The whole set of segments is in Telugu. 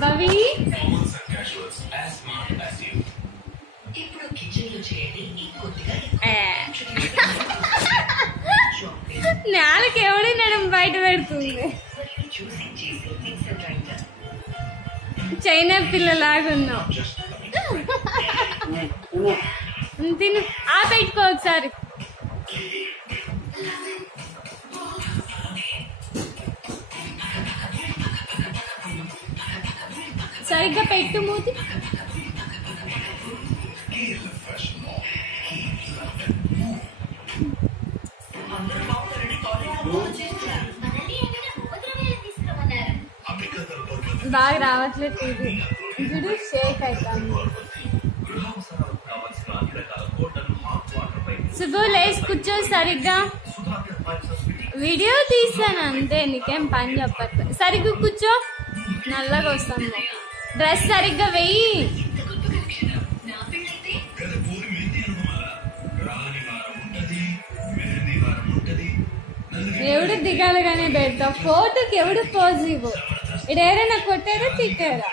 భవి నాలుగు ఎవడైనా బయట పెడుతుంది. చైనా పిల్లలాగున్నావు. తిను ఆ పెట్టుకో ఒకసారి. సరిగ్గా పెట్టు మూతి. బాగా రావట్లేదు ఇది చూడు, షేక్ అవుతాను. సుబ్బు లేచి కూర్చో సరిగ్గా. వీడియో తీసాను అంతే, నీకేం పని చెప్పట్లేదు. సరిగ్గా కూర్చో, నల్లగా వస్తాను. డ్రెస్ సరిగ్గా వెయ్యి. ఎవడు దిగాలుగానే పెడతా ఫోటోకి. ఎవడు పోజ్ ఇవ్వు. ఇడేరైనా కొట్టారా తిట్టారా?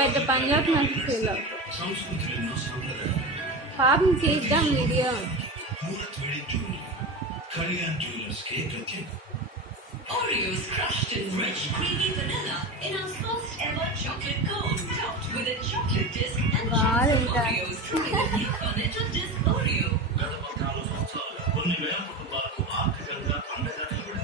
పెద్ద పంజాబ్ నాకు ఫీల్ అవుతుంది. పాపం తీద్దాం video. Oreos crushed in rich creamy vanilla in our first ever chocolate cone.